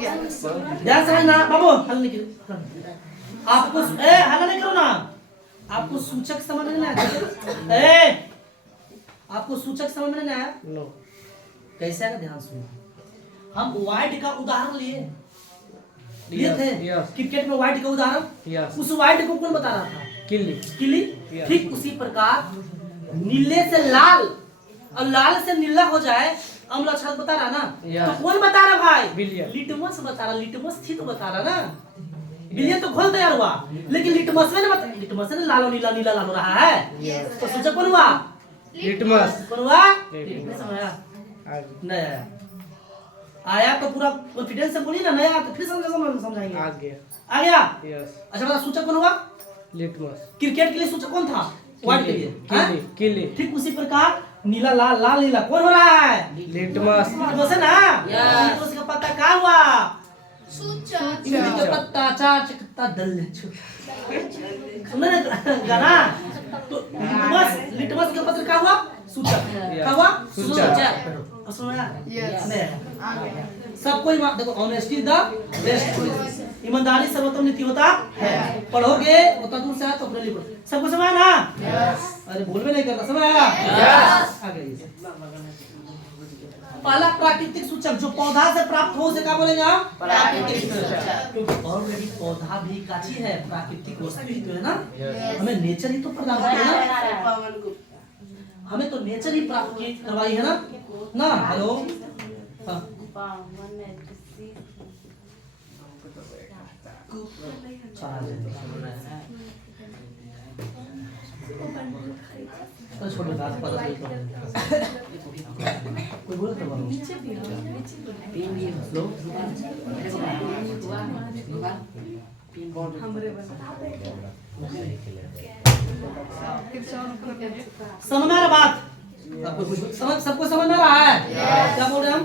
ध्यान समझना बाबू, हल नहीं करो आपको, हल नहीं करो ना। आपको सूचक समझ में नहीं आया? आपको सूचक समझ में नहीं आया? नो। कैसे आएगा ध्यान सुनो। हम वाइड का उदाहरण लिए थे क्रिकेट में, वाइड का उदाहरण। उस वाइड को कौन बता रहा था? किली। ठीक उसी प्रकार नीले से लाल और लाल से नीला हो जाए, अम्ल क्षार बता रहा ना। तो कौन बता रहा भाई? लिटमस बता रहा। लिटमस थी तो बता रहा ना। बिलियन तो घोल तैयार हुआ, लेकिन लिटमस में ना, लिटमस से लाल नीला नीला लाल हो रहा है। तो सूचक कौन हुआ? लिटमस। कौन हुआ? नहीं आया तो पूरा कॉन्फिडेंस से बोलिए ना। नया तो फिर समझाएंगे। आ गया। अच्छा बता, सूचक कौन हुआ? लिटमस। क्रिकेट के लिए सूचक कौन था? वाइड के लिए किली। ठीक उसी प्रकार नीला लाल लाल नीला कौन हो रहा है? लिटमस। लिटमस है ना। लिटमस का पत्ता क्या हुआ? सूचक। इमली का पत्ता चार चकत्ता दल सुना गाना। तो लिटमस का पत्र क्या हुआ? सूचक। क्या हुआ? सूचक। सबको देखो, ऑनेस्टी द बेस्ट, ईमानदारी सर्वोत्तम नीति होता है। पढ़ोगे उतना दूर से आया तो अपने लिए पढ़ो। सबको समझ आया ना? अरे बोल भी नहीं करना, समझ आया? आगे पहला प्राकृतिक सूचक जो पौधा से प्राप्त हो, उसे क्या बोलेंगे आप? प्राकृतिक सूचक। क्योंकि ऑलरेडी पौधा भी काची है, प्राकृतिक वस्तु ही तो है ना। हमें नेचर ही तो प्रदान किया ना, हमें तो नेचर ही प्राप्त करवाई है ना। हेलो छोटे बात पता कोई बोल तो बोलो नीचे भी लो हमरे समझ में आ रहा बात? सबको समझ में आ रहा है? क्या बोल रहे हम?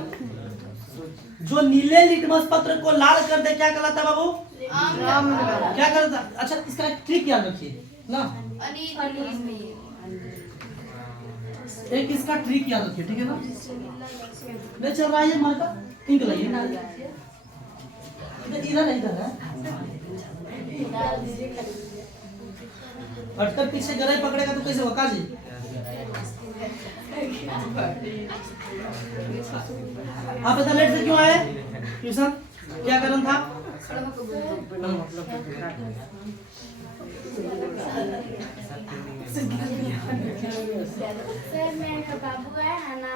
जो नीले लिटमस पत्र को लाल कर दे क्या कहलाता है बाबू? क्या कहलाता? अच्छा इसका ट्रिक याद रखिए ना। एक इसका ट्रिक याद रखिए, ठीक है ना। नहीं चल रहा है मार्का, इंक लाइए ना, इधर नहीं कर रहा है। अटकर पीछे गराई पकड़ेगा तो कैसे होगा जी? आप इतना लेट से क्यों आए ट्यूशन? क्या कारण था? सर मेरा बाबू है ना,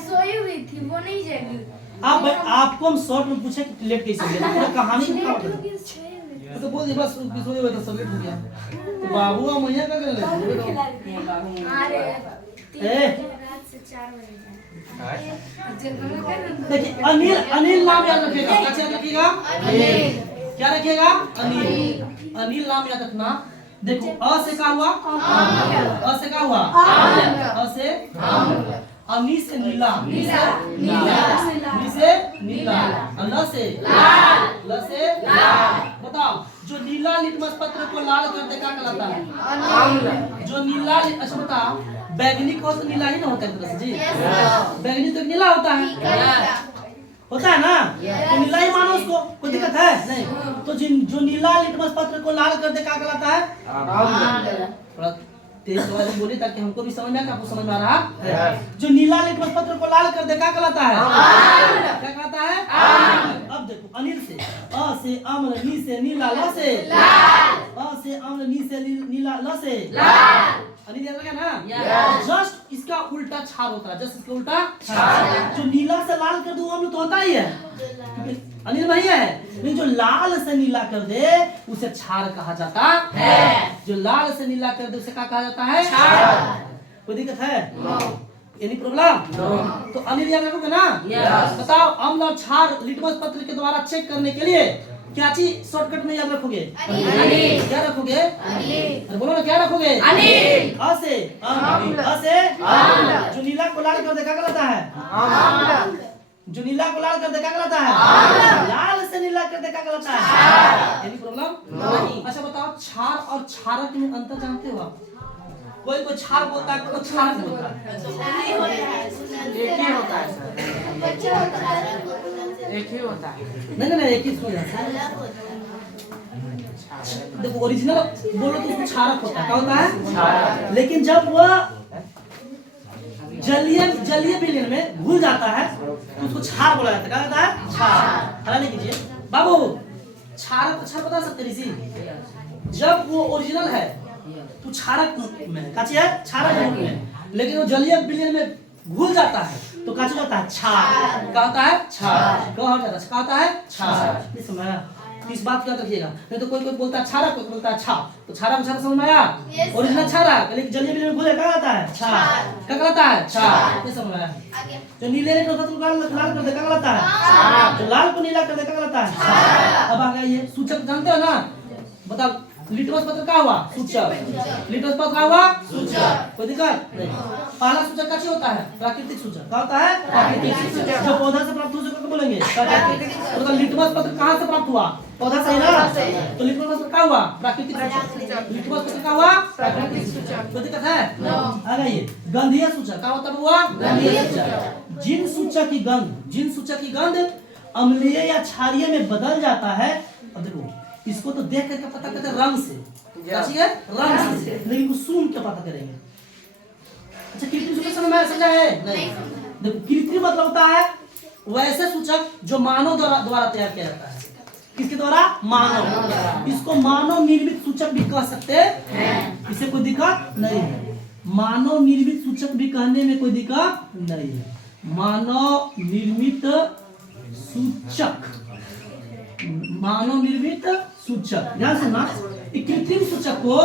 सोई हुई थी, वो नहीं जागी। आपको हम शॉर्ट में पूछे कि लेट कैसे गया, पूरा कहानी तो बोल दिया बस सोए हुए तो सब लेट हो गया। तो बाबू मैया का कर ले। अरे रात से 4 बजे देखिए, अनिल नाम याद रखिएगा। क्या याद रखिएगा? अनिल। क्या रखिएगा? अनिल। अनिल नाम याद रखना। देखो अ से क्या हुआ? अ से क्या हुआ? अ से अनी से नीला, नी से नीला, ल से ल से बताओ, जो नीला लिटमस पत्र को लाल कर दे क्या कहलाता है? जो नीला, अच्छा बताओ, बैगनी को तो नीला ही ना होता है जी। बैगनी तो नीला होता है ना। तो नीला ही मानो उसको, कोई दिक्कत है नहीं। तो जो नीला लिटमस पत्र को लाल कर दे क्या कहलाता है? थोड़ा तेज आवाज में बोलिए ताकि हमको भी समझ में आए, आपको समझ में आ रहा है। जो नीला लिटमस पत्र को लाल कर दे क्या कहलाता है? क्या कहलाता है? अब देखो, अनिल से अ से अम्ल, नी से नीला, ल से अ से अम्ल, नी से नीला, ल से अनिल याद रखा ना। जस्ट इसका उल्टा क्षार होता है, जस्ट इसका उल्टा क्षार। जो नीला से लाल कर दे वो अम्ल तो होता ही है, अनिल वही है। लेकिन जो लाल से नीला कर दे उसे क्षार कहा जाता है। जो लाल से नीला कर दे उसे क्या कहा जाता है? क्षार। कोई दिक्कत है? Any problem? तो अनिल याद रखोगे ना? बताओ, अम्ल और क्षार लिटमस पत्र के द्वारा चेक करने के लिए क्या चीज शॉर्टकट में याद रखोगे? अनिल। क्या रखोगे? अनिल। अरे बोलो ना, क्या रखोगे? अनिल। अ से जो नीला को लाल कर दे क्या कहलाता है? जो नीला को लाल कर दे क्या कहलाता है? लाल से नीला कर दे क्या कहलाता है? Any problem? नहीं। अच्छा बताओ, क्षार और क्षारक में अंतर जानते हो आप? कोई क्षार बोलता है, कोई क्षारक बोलता है। एक ही होता है सर। एक ही होता है। नहीं एक ही हो जाता है। देखो ओरिजिनल बोलो तो उसको क्षारक होता है, क्या होता है? लेकिन जब वह जलीय विलयन में घुल जाता है तो उसको क्षार बोला जाता है। क्या होता है? क्षार। हरा नहीं कीजिए बाबू, क्षारक अक्षर बता सकते ऋषि? जब वो ओरिजिनल है तो क्षारक में काची है, क्षारक रूप में, लेकिन वो जलीय विलयन में घुल जाता है तो काची होता है, क्षार। क्या होता है? क्षार। क्या होता है? क्षार। इस समय इस बात का रखिएगा, नहीं तो कोई बोलता है क्षारक, कोई बोलता है क्षार। तो क्षारक समझ में आया? ओरिजिनल क्षारक, लेकिन जलीय विलयन में घुले क्या होता है? क्षार। क्या कहलाता है? क्षार। ये समझ में आया? जो नीले ने लाल कर दे क्या कहलाता है? जो लाल को नीला कर दे क्या कहलाता है? क्षार। अब आ गया ये सूचक, जानते हो ना? बताओ लिटमस पत्र क्या हुआ? सूचक। लिटमस पत्र क्या हुआ? सूचक। कोई दिक्कत नहीं। पहला सूचक कैसे होता है? प्राकृतिक सूचक। क्या होता है? प्राकृतिक सूचक। जो पौधा से प्राप्त सूचक को बोलेंगे प्राकृतिक। तो लिटमस पत्र कहाँ से प्राप्त हुआ? पौधा से ना? तो लिटमस पत्र क्या हुआ? प्राकृतिक सूचक। लिटमस पत्र क्या हुआ? प्राकृतिक सूचक। कोई दिक्कत है? आ गई गंधीय सूचक। क्या मतलब हुआ? गंधीय सूचक। जिन सूचक की गंध अम्लीय या क्षारीय में बदल जाता है। अब देखो इसको तो देख करके पता करते रंग से, है रंग से, लेकिन को सूंघ के पता करेंगे। अच्छा कृत्रिम सूचक समझा है? नहीं। देखो कृत्रिम मतलब होता है वैसे सूचक जो मानव द्वारा तैयार किया जाता है। किसके द्वारा? मानव। इसको मानव निर्मित सूचक भी कह सकते हैं, इससे कोई दिक्कत नहीं है। मानव निर्मित सूचक भी कहने में कोई दिक्कत नहीं है। मानव निर्मित सूचक, मानव निर्मित सूचक, ध्यान सुनना, कृत्रिम सूचक को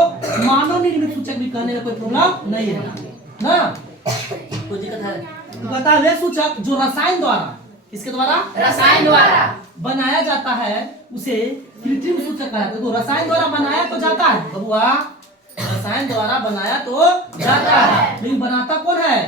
मानव निर्मित सूचक भी कहने में कोई प्रॉब्लम नहीं है ना? कोई दिक्कत है? तो कहता है वे सूचक जो रसायन द्वारा, किसके द्वारा? रसायन द्वारा बनाया जाता है उसे कृत्रिम सूचक कहते हैं। तो रसायन द्वारा बनाया तो जाता है बबुआ, रसायन द्वारा बनाया तो जाता है, लेकिन बनाता कौन है?